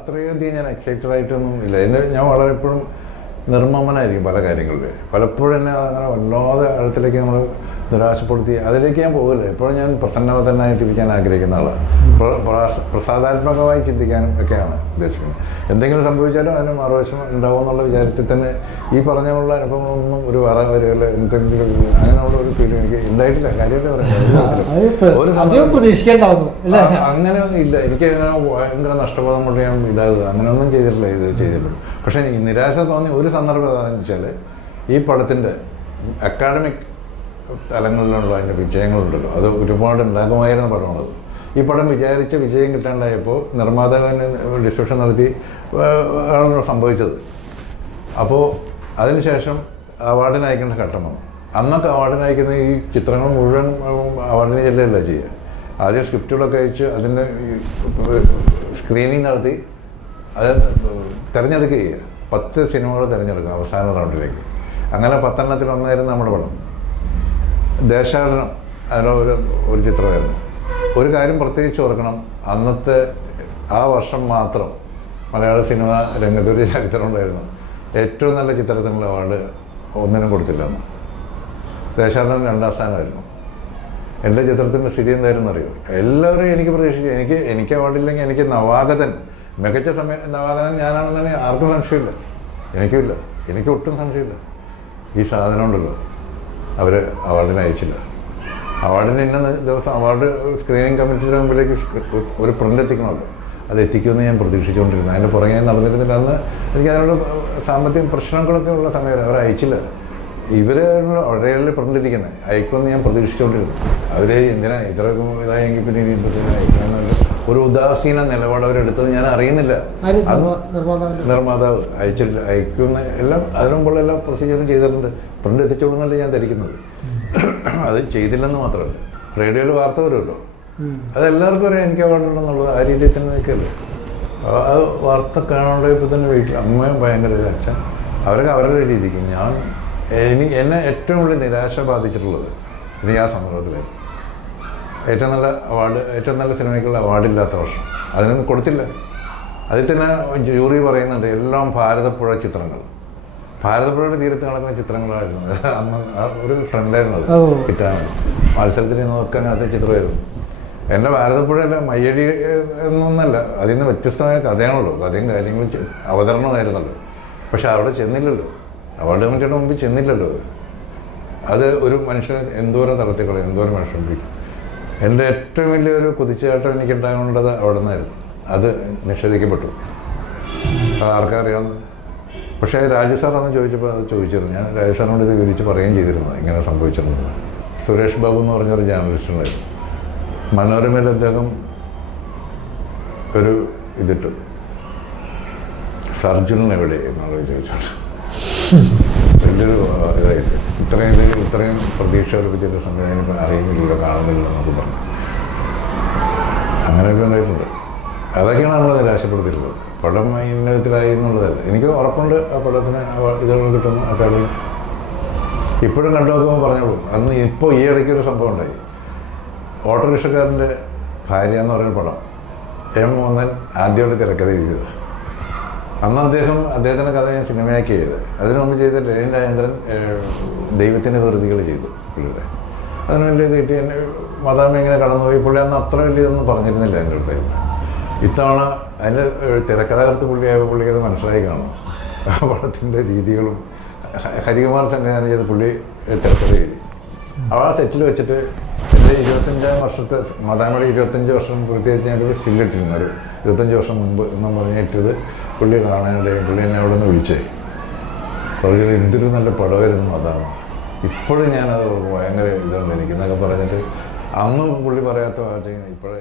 അത്രയധികം ഞാൻ എക്സൈറ്റഡ് ആയിട്ടൊന്നും ഇല്ല. എന്നെ ഞാൻ വളരെ എപ്പോഴും നിർമ്മമനായിരിക്കും പല കാര്യങ്ങളിലും. പലപ്പോഴും എന്നെ അങ്ങനെ വല്ലാതെ ആഴത്തിലേക്ക് നമ്മൾ നിരാശപ്പെടുത്തി അതിലേക്ക് ഞാൻ പോകില്ല എപ്പോഴും ഞാൻ പ്രസന്നവതനായിട്ട് ഇരിക്കാൻ ആഗ്രഹിക്കുന്ന ആളാണ്. പ്ര- പ്രസാദാത്മകമായി ചിന്തിക്കാനും ഒക്കെയാണ് ഉദ്ദേശിക്കുന്നത്. എന്തെങ്കിലും സംഭവിച്ചാലും അതിന് മറുവശം ഉണ്ടാവും എന്നുള്ള വിചാരത്തിൽ തന്നെ ഈ പറഞ്ഞുള്ള അനുഭവങ്ങളൊന്നും ഒരു വേറെ വരികയില്ല. എന്തെങ്കിലും അങ്ങനെയുള്ള ഒരു ഫീലിംഗ് എനിക്ക് ഉണ്ടായിട്ടില്ല. കാര്യമായിട്ട് പറയാം ഒരു അധികം പ്രതീക്ഷിക്കേണ്ടാവുന്നു അല്ലേ? അങ്ങനെ ഇല്ല. എനിക്ക് ഭയങ്കര നഷ്ടബോധം കൊണ്ട് ഞാൻ ഇതാകുക. അങ്ങനെയൊന്നും ചെയ്തിട്ടില്ല. ഇത് ചെയ്തിട്ടില്ല പക്ഷേ നിരാശ തോന്നിയ ഒരു സന്ദർഭം എന്താണെന്ന് വെച്ചാൽ ഈ പടത്തിന്റെ അക്കാഡമിക് തലങ്ങളിലുള്ള അതിന്റെ വിജയങ്ങളുണ്ടല്ലോ. അത് ഒരുപാട് ഉണ്ടാകുമായിരുന്ന പടമാണത് ഈ പടം വിചാരിച്ച വിജയം കിട്ടാണ്ടായപ്പോൾ നിർമ്മാതാവിന് ഡിസ്കഷൻ നടത്തി ആണല്ലോ സംഭവിച്ചത്. അപ്പോൾ അതിനുശേഷം അവാർഡിന് അയക്കേണ്ട ഘട്ടം വന്നു. അന്നൊക്കെ അവാർഡിന് അയക്കുന്ന ഈ ചിത്രങ്ങൾ മുഴുവൻ അവാർഡിന് ചെല്ലല്ല ചെയ്യുക. ആദ്യം സ്ക്രിപ്റ്റുകളൊക്കെ അയച്ച് അതിന്റെ സ്ക്രീനിങ് നടത്തി അത് തിരഞ്ഞെടുക്കുക പത്ത് സിനിമകൾ തിരഞ്ഞെടുക്കുക അവസാന റൗണ്ടിലേക്ക്. അങ്ങനെ പത്തെണ്ണത്തിൽ ഒന്നായിരുന്നു നമ്മുടെ പടം. ദേശാടനം അതിലെ ഒരു ഒരു ചിത്രമായിരുന്നു. ഒരു കാര്യം പ്രത്യേകിച്ച് ഓർക്കണം. അന്നത്തെ ആ വർഷം മാത്രം മലയാള സിനിമ രംഗത്തൊരു ചരിത്രം ഉണ്ടായിരുന്നു. ഏറ്റവും നല്ല ചിത്രത്തിനുള്ള അവാർഡ് ഒന്നിനും കൊടുത്തില്ല അന്ന്. ദേശാടനം രണ്ടാം സ്ഥാനമായിരുന്നു. എന്റെ ചിത്രത്തിന്റെ സ്ഥിതി എന്തായിരുന്നു അറിയോ? എല്ലാവരും എനിക്ക് പ്രതീക്ഷിച്ചു. എനിക്ക് എനിക്ക് അവാർഡില്ലെങ്കിൽ എനിക്ക് നവാഗതൻ മികച്ച സമയ നവാഗതൻ ഞാനാണെന്നാണ് ആർക്കും സംശയമില്ല. എനിക്കുമില്ല. എനിക്ക് ഒട്ടും സംശയമില്ല. ഈ സാധനം ഉണ്ടല്ലോ അവർ അവാർഡിന് അയച്ചില്ല. അവാർഡിന് ഇന്ന ദിവസം അവാർഡ് സ്ക്രീനിങ് കമ്മിറ്റിയുടെ മുമ്പിലേക്ക് ഒരു പ്രിന്റ് എത്തിക്കണമല്ലോ. അത് എത്തിക്കുമെന്ന് ഞാൻ പ്രതീക്ഷിച്ചുകൊണ്ടിരുന്നു. അതിന്റെ പുറകെ ഞാൻ നടന്നിരുന്നില്ല. അന്ന് എനിക്ക് അതിനുള്ള സാമ്പത്തിക പ്രശ്നങ്ങളൊക്കെ ഉള്ള സമയത്ത് അവർ അയച്ചില്ല. ഇവർ വളരെ പ്രിന്റ് ഇരിക്കുന്നത് അയക്കുമെന്ന് ഞാൻ പ്രതീക്ഷിച്ചുകൊണ്ടിരുന്നു. അവർ എന്തിനാ ഇത്രയൊക്കെ ഇതായെങ്കിൽ പിന്നെ ഇനി എന്തൊക്കെ അയക്കണമെന്നുള്ള ഒരു ഉദാസീന നിലപാട് അവരെടുത്തത് ഞാൻ അറിയുന്നില്ല. നിർമ്മാതാവ് അയച്ചിട്ട് അയക്കുന്ന എല്ലാം അതിനുമ്പോൾ എല്ലാം പ്രൊസീജിയറും ചെയ്തിട്ടുണ്ട്. പ്രിന്റ് എത്തിച്ചോളുന്നല്ല ഞാൻ ധരിക്കുന്നത്. അത് ചെയ്തില്ലെന്ന് മാത്രമല്ല. റേഡിയോയിൽ വാർത്ത വരുമല്ലോ. അതെല്ലാവർക്കും അത് എല്ലാവർക്കും അറിയാം എനിക്ക് അവാർഡുണ്ടെന്നുള്ളത് ആ രീതിയിൽ തന്നെ നിൽക്കല്ലേ. ആ- വാർത്ത കാണാണ്ടായപ്പോൾ തന്നെ വീട്ടിൽ അമ്മയും ഭയങ്കര അച്ഛൻ. അവരൊക്കെ അവരുടെ രീതിക്ക്. ഞാൻ എനിക്ക് എന്നെ ഏറ്റവും കൂടുതൽ നിരാശ ബാധിച്ചിട്ടുള്ളത് ഇത് ആ സന്ദർഭത്തിലായിരുന്നു ഏറ്റവും നല്ല അവാർഡ് ഏറ്റവും നല്ല സിനിമയ്ക്കുള്ള അവാർഡില്ലാത്ത വർഷം. അതിനൊന്നും കൊടുത്തില്ല. അതിൽ തന്നെ ജൂറി പറയുന്നുണ്ട് എല്ലാം ഭാരതപ്പുഴ ചിത്രങ്ങൾ. ഭാരതപ്പുഴയുടെ തീരത്ത് നടക്കുന്ന ചിത്രങ്ങളായിരുന്നു. അന്ന് ഒരു ട്രെൻഡായിരുന്നു അത്. കിട്ടാൻ മത്സരത്തിൽ നോക്കാൻ അങ്ങനത്തെ ചിത്രമായിരുന്നു. എന്റെ ഭാരതപ്പുഴയല്ല മയ്യടി എന്നൊന്നല്ല അതിൽ നിന്ന് വ്യത്യസ്തമായ കഥയാണല്ലോ കഥയും കാര്യങ്ങളും അവതരണമായിരുന്നല്ലോ. പക്ഷെ അവിടെ ചെന്നില്ലല്ലോ. അവാർഡ് കമ്മിറ്റിയുടെ മുമ്പ് ചെന്നില്ലല്ലോ അത്. അത് ഒരു മനുഷ്യനെ എന്തോരം തളർത്തിക്കളയും എന്തോരം വിഷമിപ്പിക്കും. എന്റെ ഏറ്റവും വലിയൊരു കുതിച്ചുചാട്ടം എനിക്ക് ഉണ്ടാകേണ്ടത് അവിടെ നിന്നായിരുന്നു അത് നിഷേധിക്കപ്പെട്ടു. അത് പക്ഷേ രാജസാർ അന്ന് ചോദിച്ചപ്പോൾ അത് ചോദിച്ചിരുന്നു. ഞാൻ രാജസാറിനോട് ഇത് വിവരിച്ച് പറയുകയും ചെയ്തിരുന്നു. ഇങ്ങനെ സംഭവിച്ചിരുന്നത് സുരേഷ് ബാബു എന്ന് പറഞ്ഞൊരു ജേർണലിസ്റ്റ് ഉണ്ടായിരുന്നു മനോരമയിൽ അദ്ദേഹം ഒരു ഇതിട്ടു. സർജുനെവിടെ എന്നുള്ളത് ചോദിച്ചോട്ട് വലിയൊരു ഇതായിട്ട്. ഇത്രയും ഇത് ഇത്രയും പ്രതീക്ഷ ഉറപ്പിച്ചൊരു സംവിധാനം ഞാനിപ്പോൾ അറിയുന്നില്ല കാണുന്നില്ല എന്നൊക്കെ പറഞ്ഞു. അങ്ങനെയൊക്കെ ഉണ്ടായിട്ടുണ്ട്. അതൊക്കെയാണ് നമ്മൾ നിരാശപ്പെടുത്തിയിട്ടുള്ളത്. പടം ഇന്ന വിധത്തിലായി എന്നുള്ളതല്ല. എനിക്ക് ഉറപ്പുണ്ട് ആ പടത്തിന് അവ- കിട്ടുന്ന ആ കളി. ഇപ്പോഴും കണ്ടു നോക്കുമ്പോൾ പറഞ്ഞോളൂ. അന്ന് ഇപ്പോൾ ഈ ഇടയ്ക്ക് ഒരു സംഭവം ഉണ്ടായി. ഓട്ടോറിക്ഷക്കാരന്റെ ഭാര്യ എന്ന് പറയുന്ന പടം. എം മോഹൻ ആദ്യമായിട്ട് തിരക്കഥ എഴുതിയത്. അന്ന് അദ്ദേഹം അദ്ദേഹത്തിന്റെ കഥ ഞാൻ സിനിമയാക്കി ചെയ്ത് അതിനു മുമ്പ് ചെയ്ത ലലിൻ രാജേന്ദ്രൻ ദൈവത്തിന്റെ വെറുതികൾ ചെയ്തു പുള്ളിയുടെ. അതിന് വലിയ കിട്ടി. എന്നെ മതാമ ഇങ്ങനെ കടന്നുപോയി. പുള്ളി അന്ന് അത്ര വലിയ ഇതൊന്നും പറഞ്ഞിരുന്നില്ല എന്റെ അടുത്ത്. ഇത്തവണ അതിന്റെ തിരക്കഥാകൃത്ത് പുള്ളിയായ പുള്ളിക്ക് അത് മനസ്സിലായി കാണും. പടത്തിന്റെ രീതികളും ഹരികുമാർ ഹരികുമാർ സംവിധാനം ചെയ്ത് പുള്ളി തിരക്കഥ ചെയ്തു അവൾ ആ സെറ്റിൽ വെച്ചിട്ട് എന്റെ ഇരുപത്തഞ്ചാം വർഷത്തെ മതാമയുടെ ഇരുപത്തഞ്ച് വർഷം പൂർത്തിയായിട്ട് ഞാനൊരു സ്റ്റില്ലിട്ടിരുന്നു ഒരു ഇരുപത്തഞ്ച് വർഷം മുൻപ് എന്നും പറഞ്ഞിട്ടത് പുള്ളി കാണാനിടയും പുള്ളി എന്നെ അവിടെ നിന്ന് വിളിച്ചേ. അപ്പോൾ എന്തൊരു നല്ല പടമായിരുന്നു അതാണ്. ഇപ്പോഴും ഞാനത്. ഭയങ്കര ഇതുണ്ട് എനിക്ക് പറഞ്ഞിട്ട് അന്ന് പുള്ളി പറയാത്ത വാചകം ഇപ്പോഴേ